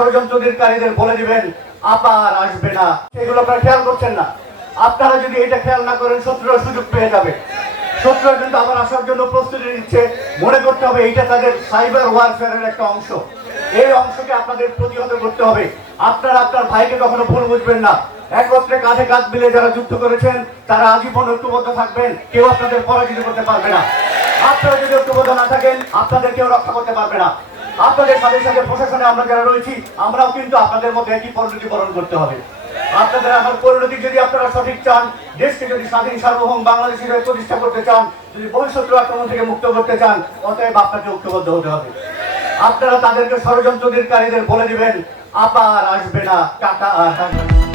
ষড়যন্ত্রকারীদের বলে দিবেন, আবার আসবে না। এগুলো আপনারা খেয়াল করছেন না। আপনারা যদি এটা খেয়াল না করেন, শত্রুরা সুযোগ পেয়ে যাবে। শত্রুরা কিন্তু আবার আসার জন্য প্রস্তুতি নিচ্ছে। মনে করতে হবে এইটা তাদের সাইবার ওয়ারফেয়ারের একটা অংশ। এই অংশকে আপনাদের প্রতিহত করতে হবে। আপনারা আপনার ভাইকে কখনো ভুল বুঝবেন না। একত্রে কাঁধে কাঁধ মিলে যারা যুদ্ধ করেছেন, তারা আজীবন ঐক্যবদ্ধ থাকবেন। কেউ আপনাদের পরাজিত করতে পারবে না। আপনারা যদি ঐক্যবদ্ধ না থাকেন, আপনাদের কেউ রক্ষা করতে পারবে না। আপনাদের সাথে সাথে প্রশাসনে আমরা যারা রয়েছি, আমরাও কিন্তু আপনাদের মধ্যে একই পরিণতি বরণ করতে হবে। আপনাদের আমার পরিণতি যদি আপনারা সঠিক চান, দেশকে যদি স্বাধীন, সার্বভৌম বাংলাদেশ হিসেবে প্রতিষ্ঠা করতে চান, যদি ভবিষ্যৎ আক্রমণ থেকে মুক্ত করতে চান, অতএব আপনাকে ঐক্যবদ্ধ হতে হবে। আপনারা তাদেরকে ষড়যন্ত্রকারীদের বলে দিবেন, আবার আসবে না টাকা আর টাকা